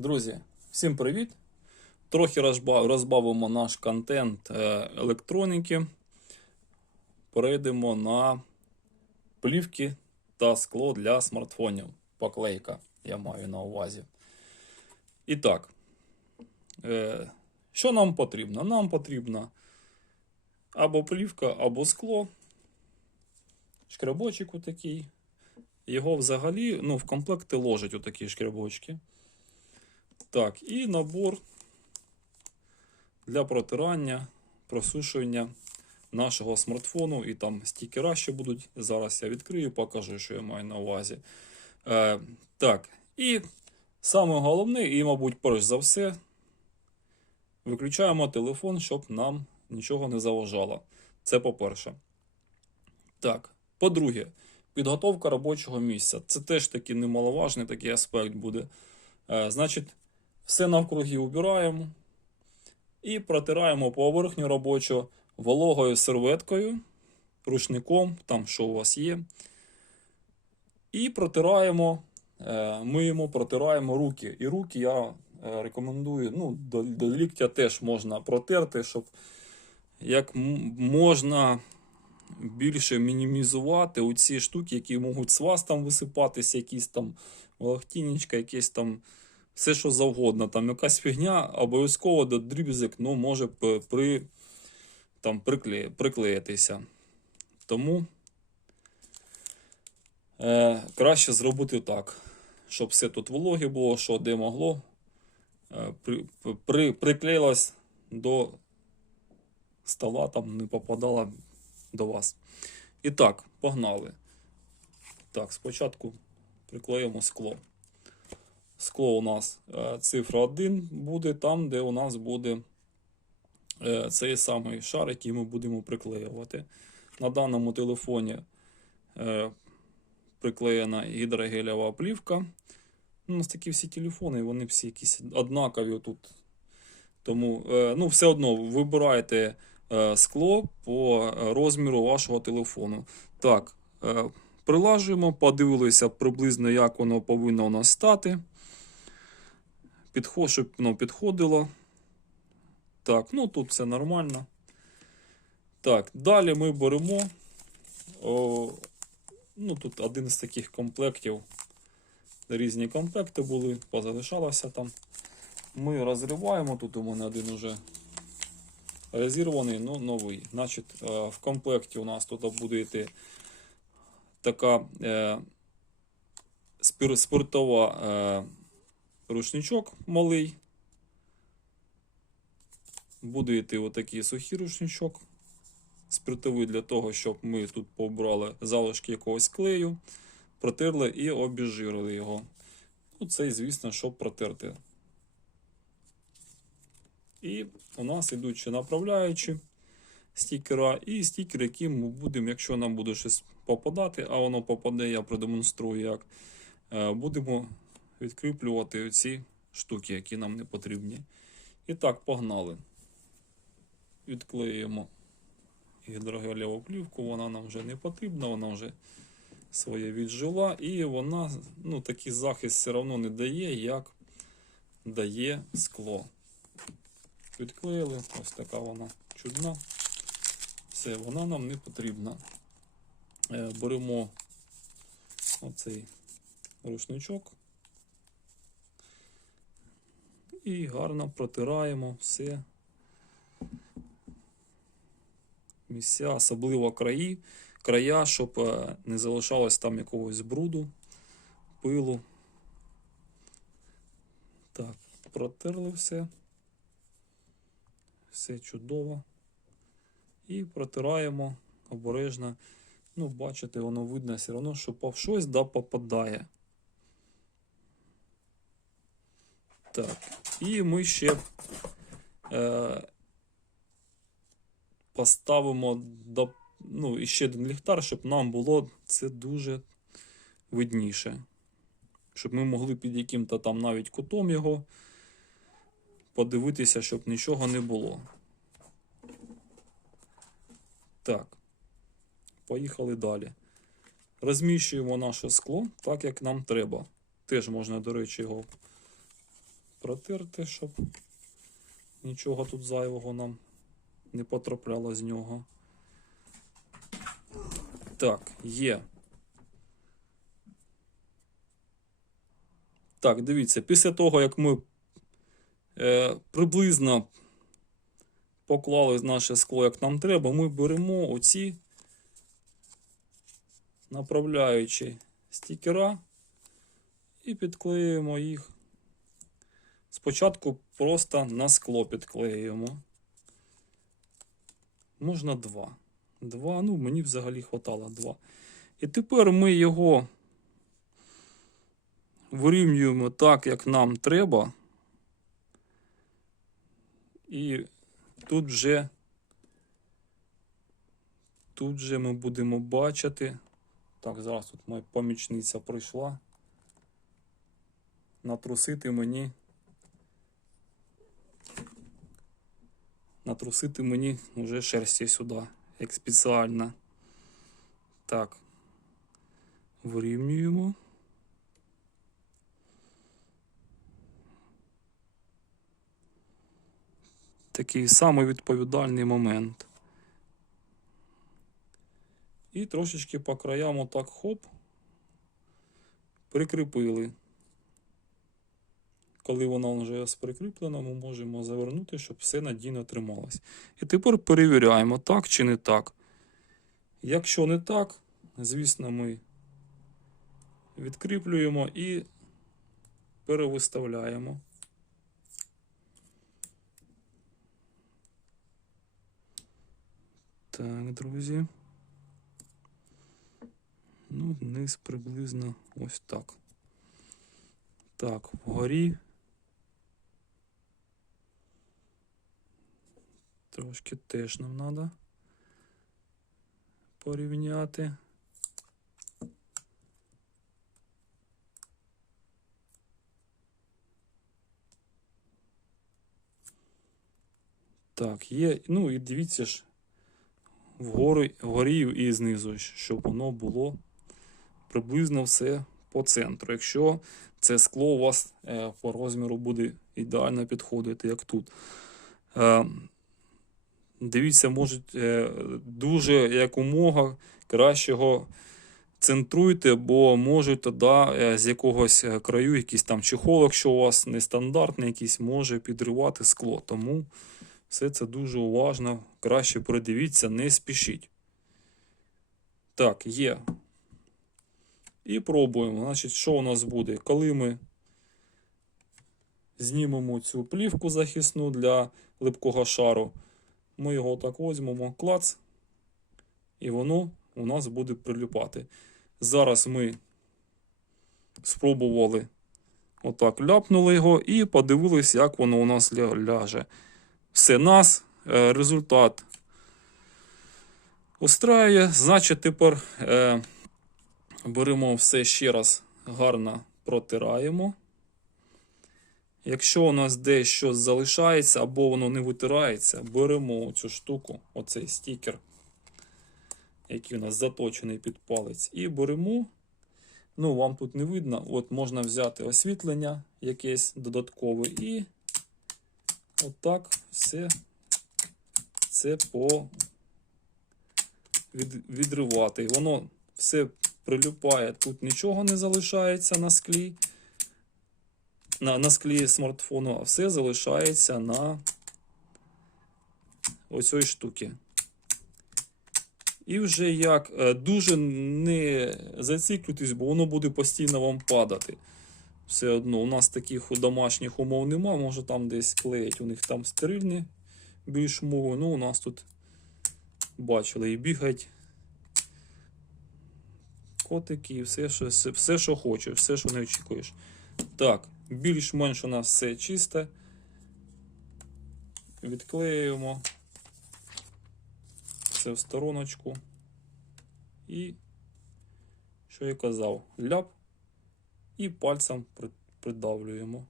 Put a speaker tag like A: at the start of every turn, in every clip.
A: Друзі, всім привіт! Трохи розбавимо наш контент е, електроніки. Перейдемо на плівки та скло для смартфонів. Поклейка, я маю на увазі. І так, е, що нам потрібно? Нам потрібна або плівка, або скло. Шкребочок такий. Його взагалі ну, в комплекти ложать отакі шкребочки. Так, і набор для протирання, просушування нашого смартфону. І там стікера ще будуть. Зараз я відкрию, покажу, що я маю на увазі. Е, так, і саме головне, і, мабуть, перш за все, виключаємо телефон, щоб нам нічого не заважало. Це по-перше. Так, по-друге, підготовка робочого місця. Це теж такий немаловажний такий аспект буде. Е, Значить, все навкруги убираємо і протираємо поверхню робочу вологою серветкою, рушником, там що у вас є. І протираємо, е, миємо, протираємо руки. І руки я е, рекомендую, ну, до, до ліктя теж можна протерти, щоб як можна більше мінімізувати оці штуки, які можуть з вас там висипатися, якісь там волохтінечка, якісь там все, що завгодно. Там якась фігня, обов'язково до дрібзик ну, може при, там, прикле, приклеїтися. Тому е, краще зробити так, щоб все тут вологе було, що де могло, е, при, при, приклеїлось до стола, там не попадало до вас. І так, погнали. Так, спочатку приклеїмо скло. Скло у нас е, цифра 1 буде там, де у нас буде е, цей самий шар, який ми будемо приклеювати. На даному телефоні е, приклеєна гідрогелєва плівка. У нас такі всі телефони, вони всі якісь однакові тут. Тому ну, все одно вибирайте скло по розміру вашого телефону. Так, прилажуємо, подивилися приблизно, як воно повинно у нас стати. Підход, щоб воно підходило. Так, ну тут все нормально. Так, далі ми беремо. О, ну, тут один з таких комплектів. Різні комплекти були, позалишалося там. Ми розриваємо. Тут у мене один уже розірваний, ну новий. Значить, е, в комплекті у нас тут буде йти така е, спиртова е, рушничок малий. Буде йти отакий сухий рушничок. Спиртовий для того, щоб ми тут побрали залишки якогось клею, протерли і обіжирили його. Ну, це, звісно, щоб протерти. І у нас ще направляючі стікера, і стікери, які ми будемо, якщо нам буде щось попадати, а воно попаде, я продемонструю як. е, Будемо відкріплювати ці штуки, які нам не потрібні. І так, погнали. Відклеїмо гідрогелєву плівку, вона нам вже не потрібна, вона вже своє віджила, і вона ну, такий захист все одно не дає, як дає скло. Відклеїли, ось така вона чудна. Все, вона нам не потрібна. Е, Беремо оцей рушничок і гарно протираємо все. Місця, особливо краї, края, щоб е, не залишалось там якогось бруду, пилу. Так, протерли все. Все чудово. І протираємо обережно. Ну, бачите, воно видно все одно, що щось да попадає. Так, і ми ще е, поставимо до, ну, ще один ліхтар, щоб нам було це дуже видніше. Щоб ми могли під яким-то там навіть кутом його подивитися, щоб нічого не було. Так, поїхали далі. Розміщуємо наше скло так, як нам треба. Теж можна, до речі, його протерти, щоб нічого тут зайвого нам не потрапляло з нього. Так, є. Так, дивіться, після того, як ми е, приблизно поклали наше скло, як нам треба, ми беремо оці направляючі стікера і підклеюємо їх. Спочатку просто на скло підклеюємо. Можна два. Два, ну мені взагалі хватало два. І тепер ми його вирівнюємо так, як нам треба. І тут вже тут вже ми будемо бачити. Так, зараз тут моя помічниця прийшла. Натрусити мені. Натрусити мені вже шерсті сюди, як спеціально. Так. Вирівнюємо. Такий самий відповідальний момент. І трошечки по краям отак хоп. Прикріпили. Коли вона вже прикріплена, ми можемо завернути, щоб все надійно трималось. І тепер перевіряємо, так чи не так. Якщо не так, звісно, ми відкріплюємо і перевиставляємо. Так, друзі. Ну, вниз приблизно ось так. Так, вгорі. Трошки теж нам треба порівняти. Так, є. Ну і дивіться ж вгорі, вгорі і знизу, щоб воно було приблизно все по центру. Якщо це скло у вас е, по розміру буде ідеально підходити, як тут. Дивіться, можуть е, дуже якомога кращого центруйте, бо можуть тоді е, з якогось е, краю якийсь там чехол, якщо у вас нестандартний якийсь, може підривати скло. Тому все це дуже уважно, краще придивіться, не спішіть. Так, є. І пробуємо. Значить, що у нас буде? Коли ми знімемо цю плівку захисну для липкого шару, ми його так візьмемо, клац, і воно у нас буде приліпати. Зараз ми спробували отак ляпнули його і подивились, як воно у нас ля- ляже. Все нас, е, результат устраює. Значить, тепер е, беремо все ще раз гарно протираємо. Якщо у нас десь щось залишається або воно не витирається, беремо цю штуку, оцей стікер, який у нас заточений під палець, і беремо. Ну, вам тут не видно, от можна взяти освітлення якесь додаткове і отак все це по від, відривати. Воно все прилипає, тут нічого не залишається на склі, на, на склі смартфону, а все залишається на оцій штуці. І вже як е, дуже не зациклюйтесь, бо воно буде постійно вам падати. Все одно, у нас таких домашніх умов нема, може там десь клеять, у них там стерильні більш умови. Ну, у нас тут бачили і бігають котики, і все, що, все, що хочеш, все, що не очікуєш. Так, більш-менш у нас все чисте. Відклеюємо це в стороночку. І, що я казав, ляп і пальцем придавлюємо.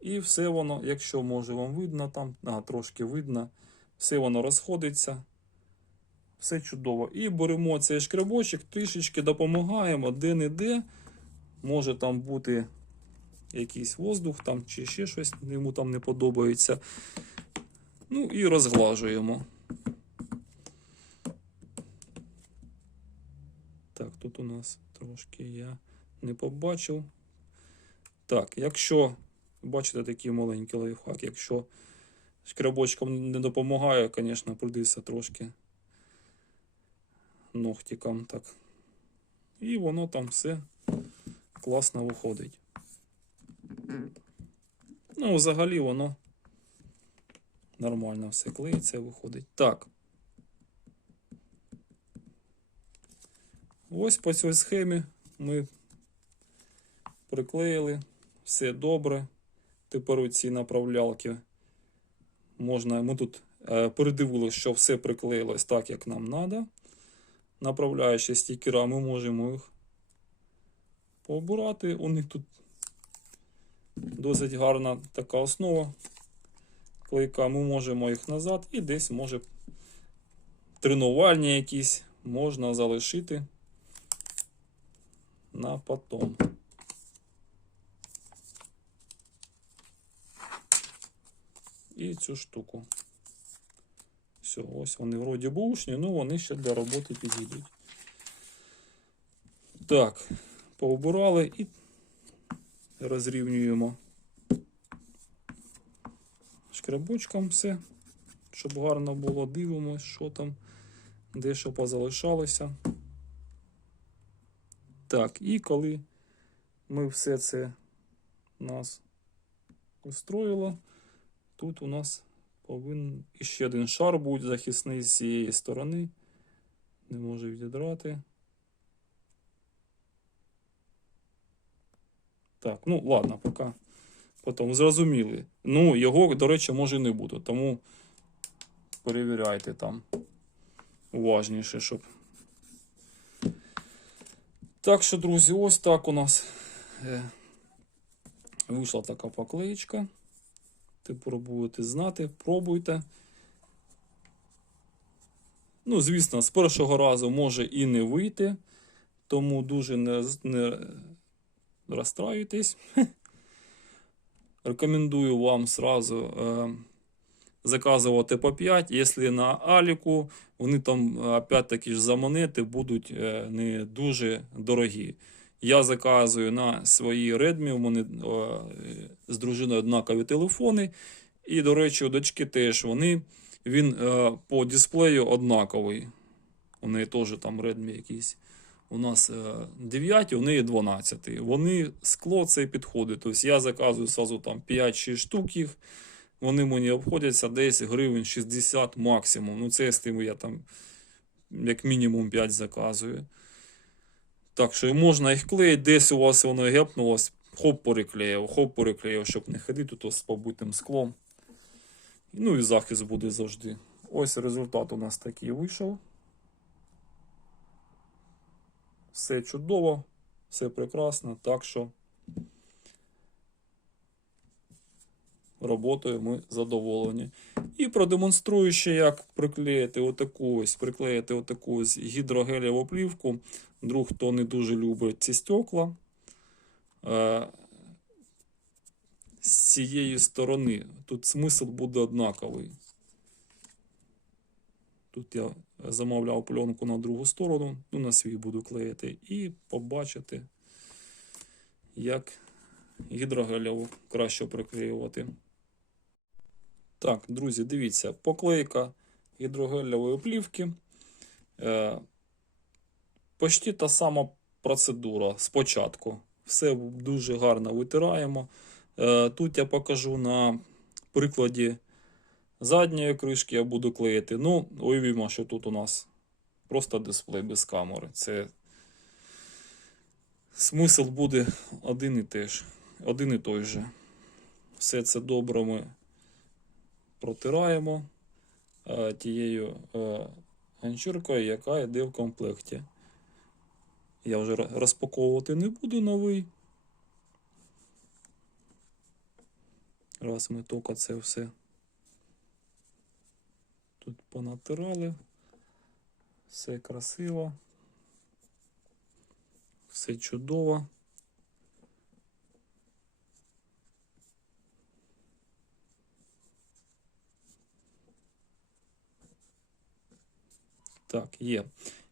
A: І все воно, якщо може вам видно там, а, трошки видно, все воно розходиться. Все чудово. І беремо цей шкребочок, трішечки допомагаємо де-не-де. Може там бути якийсь воздух там чи ще щось йому там не подобається. Ну і розглажуємо. Так, тут у нас трошки я не побачив. Так, якщо, бачите, такий маленький лайфхак, якщо шкребочком не допомагає, звісно, прийдеться трошки ногтиком так. І воно там все класно виходить. Ну, взагалі воно нормально все клеїться, виходить. Так. Ось по цій схемі ми приклеїли. Все добре. Тепер у ці направлялки можна. Ми тут е, передивилися, що все приклеїлось так, як нам треба. Направляючи стікера, ми можемо їх пообирати. У них тут досить гарна така основа клейка. Ми можемо їх назад і десь може тренувальні якісь можна залишити на потом. І цю штуку. Все, ось вони вроді бушні, ну вони ще для роботи підійдуть. Так, пообирали і розрівнюємо шкребочком все, щоб гарно було. Дивимось, що там, де що позалишалося. Так, і коли ми все це нас устроїло, тут у нас повинен іще один шар бути захисний з цієї сторони. Не може відідрати. Так, ну ладно, поки потім зрозуміли. Ну, його, до речі, може і не буде, тому перевіряйте там уважніше, щоб. Так що, друзі, ось так у нас е, вийшла така поклеєчка. Тепер будете знати, пробуйте. Ну, звісно, з першого разу може і не вийти, тому дуже не, не розстраюйтесь. Рекомендую вам сразу е, заказувати по 5. Якщо на Аліку, вони там е, опять-таки за монети будуть е, не дуже дорогі. Я заказую на свої Redmi, у мене е, з дружиною однакові телефони. І, до речі, у дочки теж вони, він е, по дисплею однаковий. У неї теж там Redmi якийсь. У нас е, 9, у неї 12. Вони скло це підходить. Тобто я заказую сразу там 5-6 штук їх. Вони мені обходяться десь гривень 60 максимум. Ну, це з тим я там як мінімум 5 заказую. Так що можна їх клеїти, десь у вас воно гепнулось, хоп переклеїв, хоп переклеїв, щоб не ходити тут з побитим склом. Ну і захист буде завжди. Ось результат у нас такий вийшов. Все чудово, все прекрасно, так що роботою ми задоволені. І продемонструю ще, як приклеїти отаку ось, приклеїти отаку ось гідрогелєву плівку. Друг, хто не дуже любить ці стекла. Е, з цієї сторони. Тут смисл буде однаковий. Тут я замовляв пленку на другу сторону, ну на свій буду клеїти, і побачити, як гідрогелеву краще приклеювати. Так, друзі, дивіться, поклейка гідрогелевої плівки. Е, почти та сама процедура спочатку. Все дуже гарно витираємо. Е, тут я покажу на прикладі задньої кришки я буду клеїти. Ну, уявімо, що тут у нас просто дисплей без камери. Це смисл буде один і теж, один і той же. Все це добре ми протираємо е, тією е, ганчіркою, яка йде в комплекті. Я вже розпаковувати не буду новий. Раз ми тільки це все тут понатирали, все красиво, все чудово. Так, є.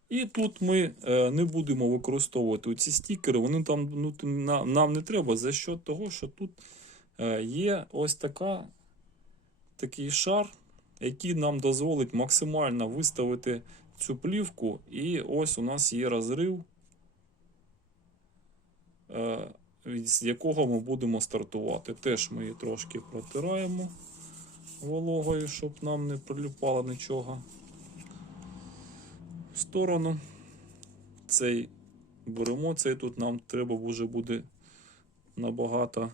A: І тут ми е, не будемо використовувати ці стікери, вони там ну, нам, не треба за що того, що тут е, є ось така, такий шар який нам дозволить максимально виставити цю плівку. І ось у нас є розрив, е, з якого ми будемо стартувати. Теж ми її трошки протираємо вологою, щоб нам не приліпало нічого в сторону. Цей беремо, цей тут нам треба вже буде набагато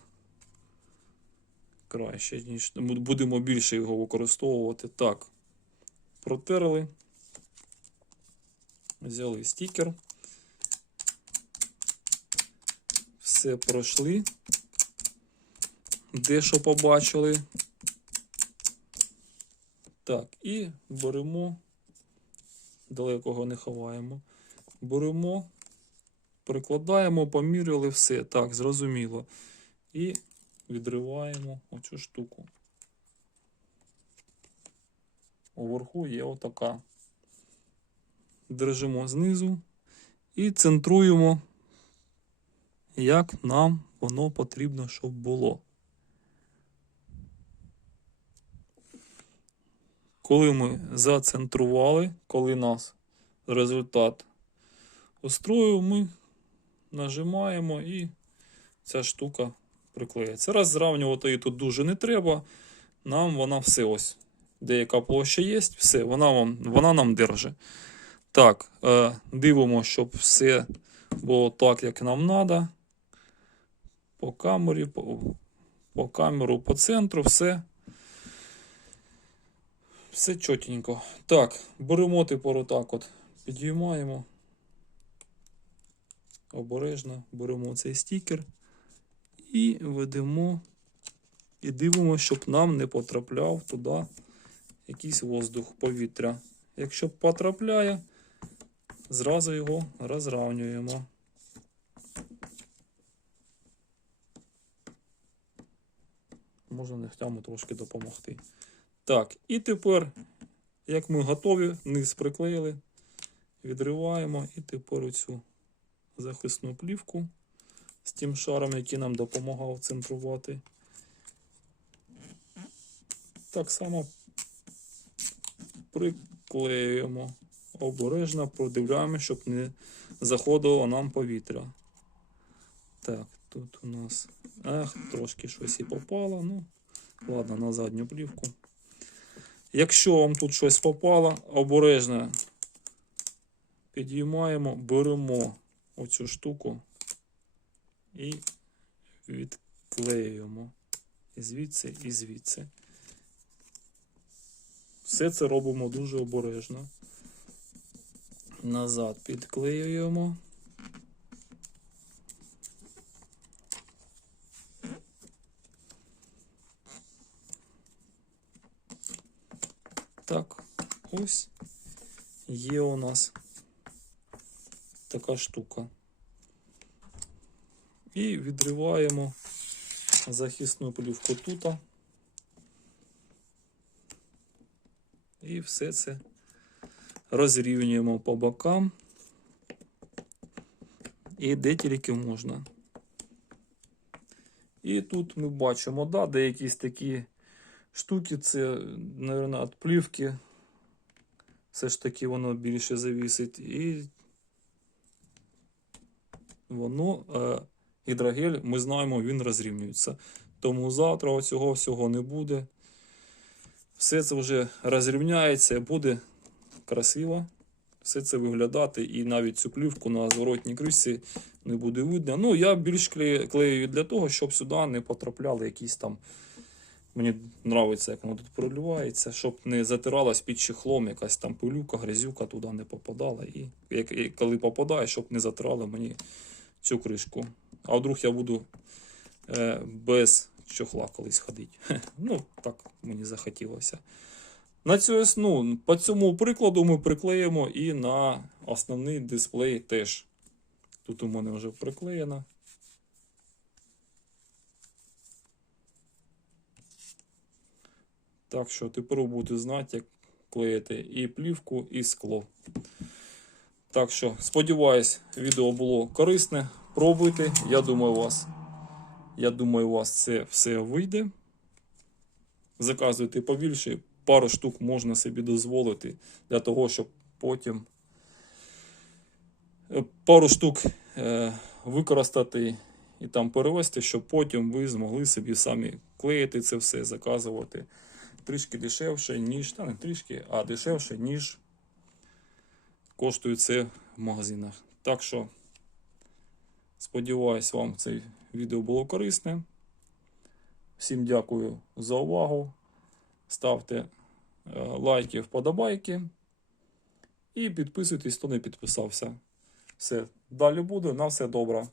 A: краще, ніж будемо більше його використовувати. Так, протерли, взяли стікер. Все пройшли. Де що побачили. Так, і беремо далекого не ховаємо. Беремо, прикладаємо, поміряли все. Так, зрозуміло. І відриваємо оцю штуку. Уверху є отака. Держимо знизу і центруємо, як нам воно потрібно, щоб було. Коли ми зацентрували, коли нас результат устроїв, ми нажимаємо і ця штука приклеїться. Раз зравнювати її тут дуже не треба, нам вона все ось. Деяка площа є, все, вона, вам, вона нам держить. Так, е, дивимо, щоб все було так, як нам треба. По камері, по, по камеру, по центру, все. Все чотенько. Так, беремо тепер отак от. Підіймаємо. Обережно беремо цей стікер і ведемо. І дивимося, щоб нам не потрапляв туди якийсь воздух, повітря. Якщо потрапляє, зразу його розравнюємо. Можна нігтями трошки допомогти. Так, і тепер, як ми готові, низ приклеїли, відриваємо і тепер оцю захисну плівку з тим шаром, який нам допомагав центрувати. Так само приклеюємо обережно, продивляємо, щоб не заходило нам повітря. Так, тут у нас. Ах, трошки щось і попало. Ну, ладно, на задню плівку. Якщо вам тут щось попало, обережно підіймаємо, беремо оцю штуку і відклеюємо і звідси, і звідси. Все це робимо дуже обережно. Назад підклеюємо. Так, ось є у нас така штука. І відриваємо захисну плівку тут. І все це розрівнюємо по бокам. І де тільки можна. І тут ми бачимо, да, де такі штуки, це, мабуть, від плівки. Все ж таки воно більше завісить. І воно, е, гідрогель, ми знаємо, він розрівнюється. Тому завтра цього всього не буде. Все це вже розрівняється, буде красиво. Все це виглядати, і навіть цю плівку на зворотній кришці не буде видно. Ну, я більш клею, для того, щоб сюди не потрапляли якісь там. Мені подобається, як воно тут проливається, щоб не затиралась під чехлом якась там пилюка, грязюка туди не попадала. І, коли попадає, щоб не затирали мені цю кришку. А вдруг я буду е, без чохла колись ходити. Ну, так мені захотілося. На цю ось, ну, по цьому прикладу ми приклеїмо і на основний дисплей теж. Тут у мене вже приклеєно. Так що тепер будете знати, як клеїти і плівку, і скло. Так що, сподіваюсь, відео було корисне. Пробуйте. Я думаю, у вас, я думаю, у вас це все вийде. Заказуйте побільше, пару штук можна собі дозволити для того, щоб потім е, пару штук е, використати і там перевести, щоб потім ви змогли собі самі клеїти це все, заказувати трішки дешевше, ніж, та не трішки, а дешевше, ніж коштує це в магазинах. Так що, сподіваюсь, вам це відео було корисне. Всім дякую за увагу. Ставте е, лайки, вподобайки. І підписуйтесь, хто не підписався. Все, далі буде. На все добре.